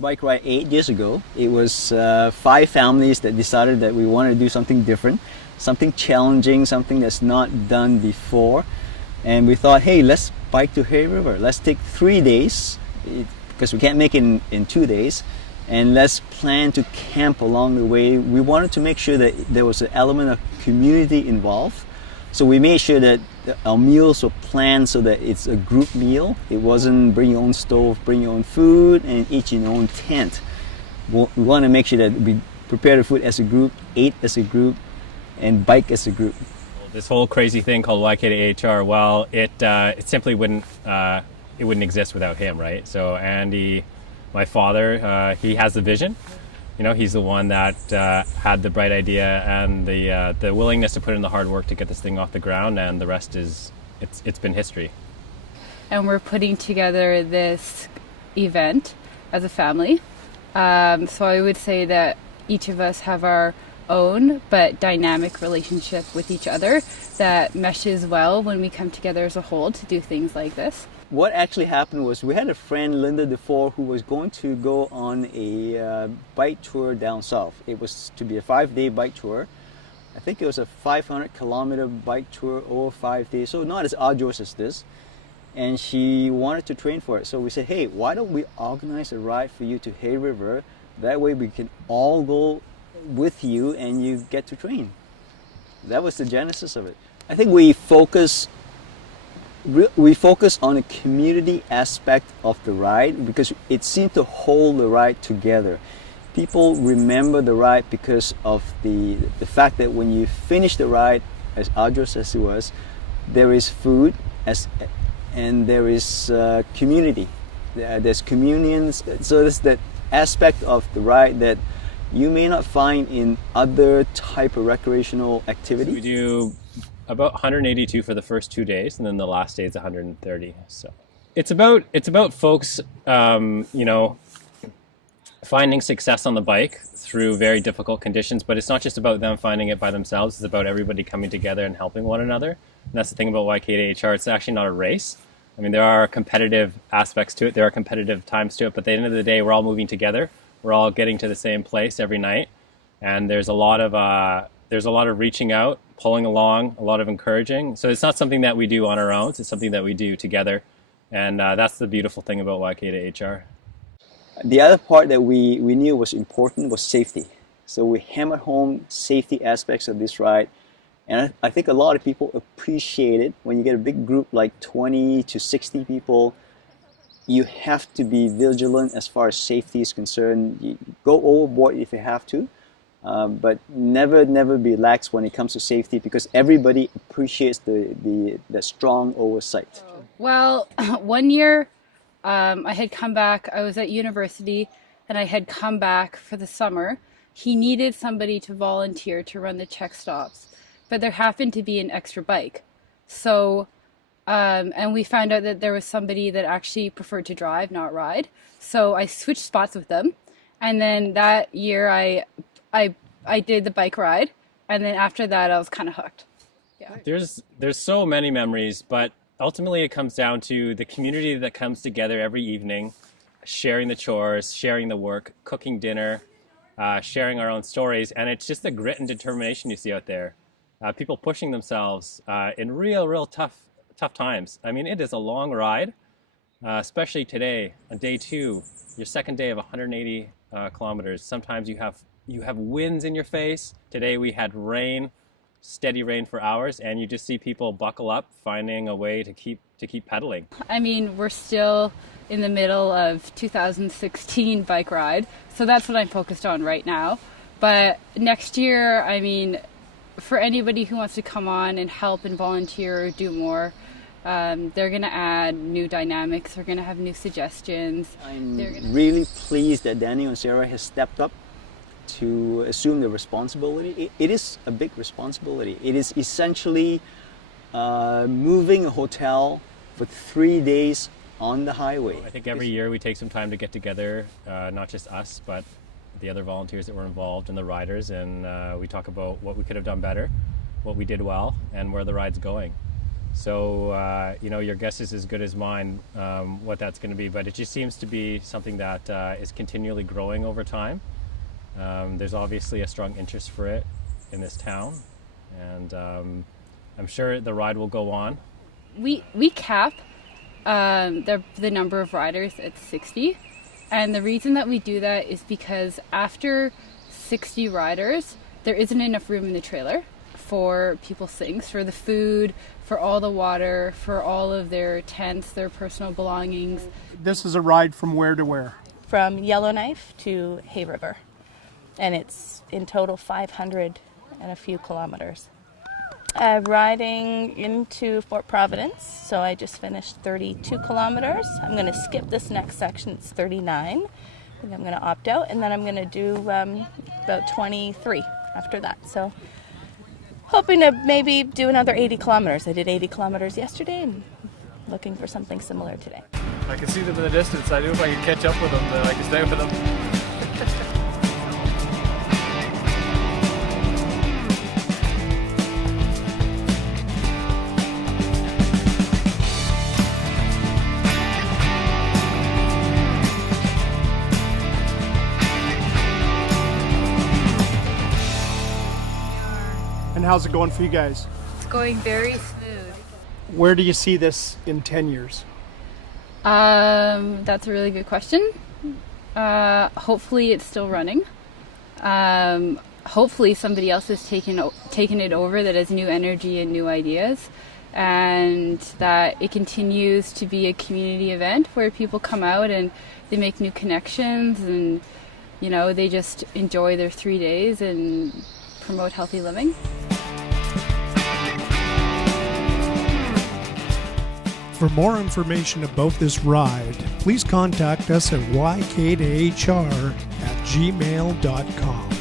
bike ride 8 years ago. It was 5 families that decided that we wanted to do something different, something challenging, something that's not done before. And we thought, hey, let's bike to Hay River. Let's take 3 days, because we can't make it in 2 days. And let's plan to camp along the way. We wanted to make sure that there was an element of community involved. So we made sure that our meals were planned so that it's a group meal. It wasn't bring your own stove, bring your own food, and eat in your own tent. We want to make sure that we prepare the food as a group, ate as a group, and bike as a group. This whole crazy thing called YK2HR, well, it simply wouldn't exist without him, right? So Andy, my father, he has the vision. You know, he's the one that had the bright idea and the willingness to put in the hard work to get this thing off the ground, and the rest is it's been history. And we're putting together this event as a family. So I would say that each of us have our own but dynamic relationship with each other that meshes well when we come together as a whole to do things like this. What actually happened was we had a friend, Linda DeFore, who was going to go on a bike tour down south. It was to be a 5-day bike tour. I think it was a 500-kilometer bike tour over 5 days, so not as arduous as this. And she wanted to train for it. So we said, hey, why don't we organize a ride for you to Hay River? That way we can all go with you and you get to train. That was the genesis of it. I think we focus on the community aspect of the ride because it seemed to hold the ride together. People remember the ride because of the fact that when you finish the ride, as arduous as it was, there is food and there is community. There's communions. So there's that aspect of the ride that you may not find in other type of recreational activity. So we do about 182 for the first 2 days, and then the last day is 130. So it's about folks, finding success on the bike through very difficult conditions. But it's not just about them finding it by themselves. It's about everybody coming together and helping one another. And that's the thing about YK2HR. It's actually not a race. I mean, there are competitive aspects to it. There are competitive times to it. But at the end of the day, we're all moving together. We're all getting to the same place every night. And there's a lot of reaching out, pulling along, a lot of encouraging. So it's not something that we do on our own. It's something that we do together. And that's the beautiful thing about YK2HR. The other part that we knew was important was safety. So we hammered home safety aspects of this ride. And I think a lot of people appreciate it. When you get a big group like 20 to 60 people, you have to be vigilant as far as safety is concerned. You go overboard if you have to. But never be lax when it comes to safety because everybody appreciates the strong oversight. Well, one year I had come back, I was at university and I had come back for the summer. He needed somebody to volunteer to run the check stops, but there happened to be an extra bike. So, and we found out that there was somebody that actually preferred to drive, not ride. So I switched spots with them. And then that year I did the bike ride, and then after that I was kind of hooked. Yeah. There's so many memories, but ultimately it comes down to the community that comes together every evening, sharing the chores, sharing the work, cooking dinner, sharing our own stories, and it's just the grit and determination you see out there. People pushing themselves in real tough times. I mean, it is a long ride, especially today on day 2, your second day of 180 kilometers. Sometimes you have winds in your face. Today we had rain, steady rain for hours, and you just see people buckle up, finding a way to keep pedaling. I mean, we're still in the middle of 2016 bike ride, so that's what I'm focused on right now. But next year, I mean, for anybody who wants to come on and help and volunteer or do more, they're going to add new dynamics. They're going to have new suggestions. I'm really pleased that Daniel and Sarah has stepped up to assume the responsibility. It is a big responsibility. It is essentially moving a hotel for 3 days on the highway. I think every year we take some time to get together, not just us, but the other volunteers that were involved and the riders, and we talk about what we could have done better, what we did well, and where the ride's going. So, your guess is as good as mine what that's going to be. But it just seems to be something that is continually growing over time. There's obviously a strong interest for it in this town. And I'm sure the ride will go on. We cap the number of riders at 60. And the reason that we do that is because after 60 riders, there isn't enough room in the trailer for people's things, for the food, for all the water, for all of their tents, their personal belongings. This is a ride from where to where? From Yellowknife to Hay River. And it's in total 500 and a few kilometers. Riding into Fort Providence, so I just finished 32 kilometers. I'm going to skip this next section, it's 39. I think I'm going to opt out, and then I'm going to do about 23 after that. So hoping to maybe do another 80 kilometers. I did 80 kilometers yesterday and looking for something similar today. I can see them in the distance. I knew if I could catch up with them, that I could stay with them. And how's it going for you guys? It's going very smooth. Where do you see this in 10 years? That's a really good question. Hopefully it's still running. Hopefully somebody else has taken it over that has new energy and new ideas, and that it continues to be a community event where people come out and they make new connections, and they just enjoy their 3 days and promote healthy living. For more information about this ride, please contact us at YK2HR@gmail.com.